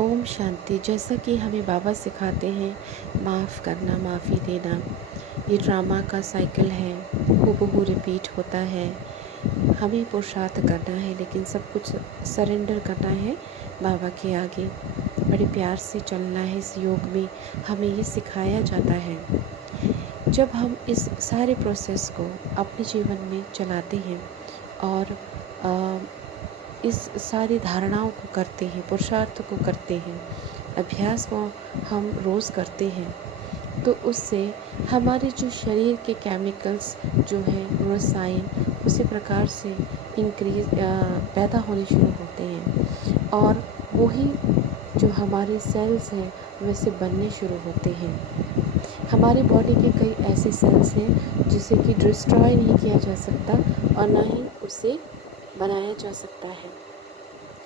ओम शांति। जैसा कि हमें बाबा सिखाते हैं, माफ़ करना, माफ़ी देना, ये ड्रामा का साइकिल है, हूबहू रिपीट होता है। हमें पुरुषार्थ करना है, लेकिन सब कुछ सरेंडर करना है बाबा के आगे। बड़े प्यार से चलना है इस योग में, हमें ये सिखाया जाता है। जब हम इस सारे प्रोसेस को अपने जीवन में चलाते हैं और इस सारी धारणाओं को करते हैं, पुरुषार्थ को करते हैं, अभ्यास को हम रोज़ करते हैं, तो उससे हमारे जो शरीर के केमिकल्स जो हैं, रसायन उसी प्रकार से पैदा होने शुरू होते हैं और वही जो हमारे सेल्स हैं वैसे बनने शुरू होते हैं। हमारी बॉडी के कई ऐसे सेल्स हैं जिसे कि डिस्ट्रॉय नहीं किया जा सकता और ना ही उसे बनाया जा सकता है,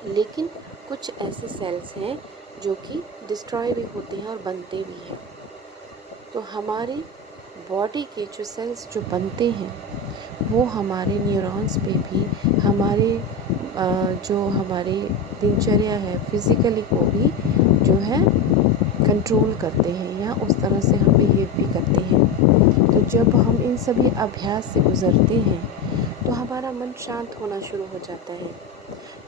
लेकिन कुछ ऐसे सेल्स हैं जो कि डिस्ट्रॉय भी होते हैं और बनते भी हैं। तो हमारी बॉडी के जो सेल्स जो बनते हैं वो हमारे न्यूरॉन्स पे भी जो हमारे दिनचर्या है फिज़िकली को भी जो है कंट्रोल करते हैं या उस तरह से हम बिहेव भी करते हैं। तो जब हम इन सभी अभ्यास से गुज़रते हैं तो हमारा मन शांत होना शुरू हो जाता है।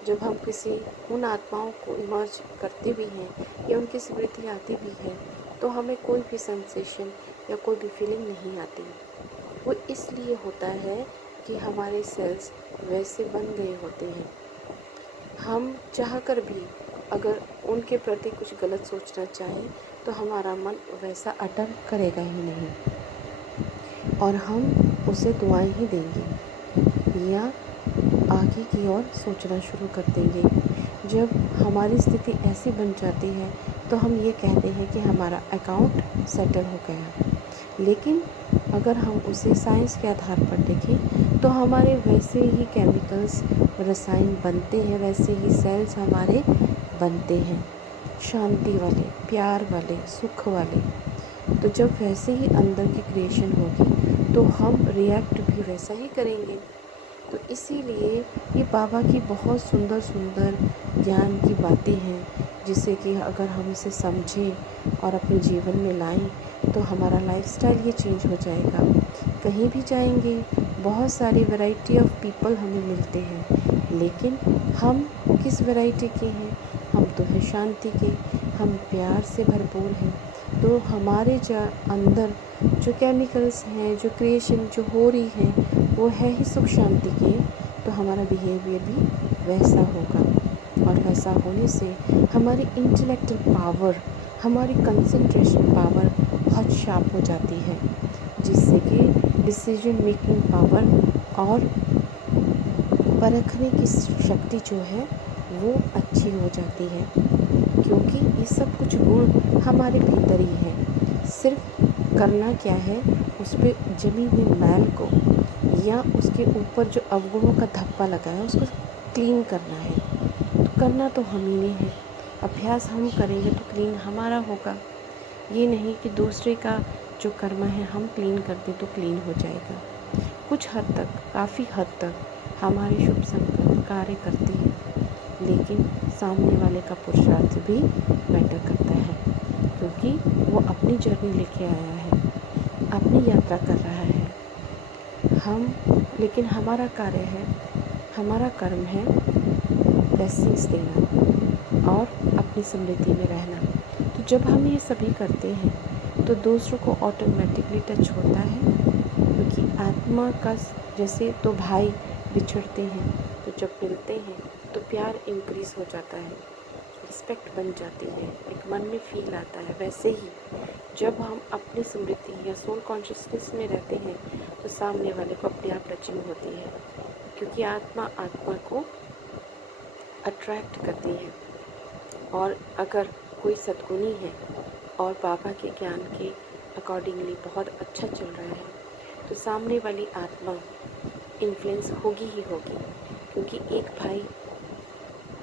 जब हम किसी उन आत्माओं को इमर्ज करते भी हैं या उनकी स्मृति आती भी है तो हमें कोई भी सेंसेशन या कोई भी फीलिंग नहीं आती। वो इसलिए होता है कि हमारे सेल्स वैसे बन गए होते हैं। हम चाहकर भी अगर उनके प्रति कुछ गलत सोचना चाहें तो हमारा मन वैसा अटल करेगा ही नहीं और हम उसे दुआएं ही देंगे या आगे की ओर सोचना शुरू कर देंगे। जब हमारी स्थिति ऐसी बन जाती है तो हम ये कहते हैं कि हमारा अकाउंट सेटल हो गया, लेकिन अगर हम उसे साइंस के आधार पर देखें तो हमारे वैसे ही केमिकल्स रसायन बनते हैं, वैसे ही सेल्स हमारे बनते हैं, शांति वाले, प्यार वाले, सुख वाले। तो जब वैसे ही अंदर की क्रिएशन होगी तो हम रिएक्ट भी वैसा ही करेंगे। तो इसीलिए ये बाबा की बहुत सुंदर सुंदर ज्ञान की बातें हैं, जिसे कि अगर हम इसे समझें और अपने जीवन में लाएं तो हमारा लाइफस्टाइल ये चेंज हो जाएगा। कहीं भी जाएंगे बहुत सारी वैरायटी ऑफ पीपल हमें मिलते हैं, लेकिन हम किस वैरायटी के हैं? हम तो हैं शांति के, हम प्यार से भरपूर हैं। तो हमारे अंदर जो केमिकल्स हैं, जो क्रिएशन जो हो रही है वो है ही सुख शांति के, तो हमारा बिहेवियर भी वैसा होगा और वैसा होने से हमारी इंटेलेक्चुअल पावर, हमारी कंसंट्रेशन पावर बहुत शार्प हो जाती है, जिससे कि डिसीजन मेकिंग पावर और परखने की शक्ति जो है वो अच्छी हो जाती है, क्योंकि ये सब कुछ गुण हमारे भीतर ही है। सिर्फ करना क्या है, उस पर जमी हुई मैल को या उसके ऊपर जो अवगुणों का धब्बा लगा है उसको क्लीन करना है। तो करना तो हम ही है, अभ्यास हम करेंगे तो क्लीन हमारा होगा। ये नहीं कि दूसरे का जो कर्म है हम क्लीन कर दें तो क्लीन हो जाएगा। कुछ हद तक, काफ़ी हद तक हमारे शुभ संकल्प कार्य करते हैं, लेकिन सामने वाले का पुरुषार्थ भी मैटर करता है, क्योंकि वो अपनी जर्नी लेके आया है, अपनी यात्रा कर रहा है। लेकिन हमारा कार्य है, हमारा कर्म है ब्लेसिंग्स देना और अपनी समृद्धि में रहना। तो जब हम ये सभी करते हैं तो दूसरों को ऑटोमेटिकली टच होता है, क्योंकि आत्मा का जैसे दो भाई बिछड़ते हैं तो जब मिलते हैं तो प्यार इंक्रीज़ हो जाता है, रिस्पेक्ट बन जाती है, एक मन में फील आता है। वैसे ही जब हम अपनी स्मृति या सोल कॉन्शियसनेस में रहते हैं तो सामने वाले को अपने आप टचिंग होती है, क्योंकि आत्मा को अट्रैक्ट करती है। और अगर कोई सद्गुणी है और बाबा के ज्ञान के अकॉर्डिंगली बहुत अच्छा चल रहा है तो सामने वाली आत्मा इन्फ्लुएंस होगी ही होगी, क्योंकि एक भाई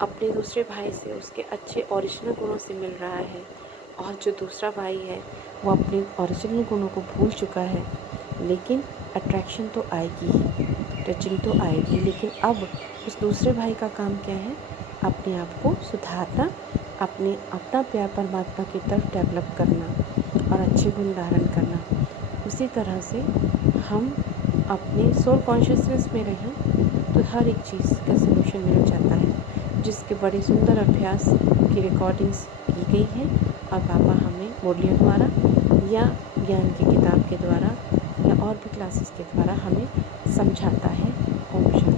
अपने दूसरे भाई से उसके अच्छे ओरिजिनल गुणों से मिल रहा है और जो दूसरा भाई है वो अपने ओरिजिनल गुणों को भूल चुका है, लेकिन अट्रैक्शन तो आएगी ही, टचिंग तो आएगी। लेकिन अब उस दूसरे भाई का काम क्या है? अपने आप को सुधारना, अपना प्यार परमात्मा की तरफ डेवलप करना और अच्छे गुण धारण करना। उसी तरह से हम अपने सोल कॉन्शियसनेस में रहें तो हर एक चीज़ का सलूशन मिल जाता है, जिसके बड़े सुंदर अभ्यास की रिकॉर्डिंग्स की गई है और बाबा हमें मुरलियों द्वारा या ज्ञान की किताब के द्वारा या और भी क्लासेस के द्वारा हमें समझाता है। ओम शांति।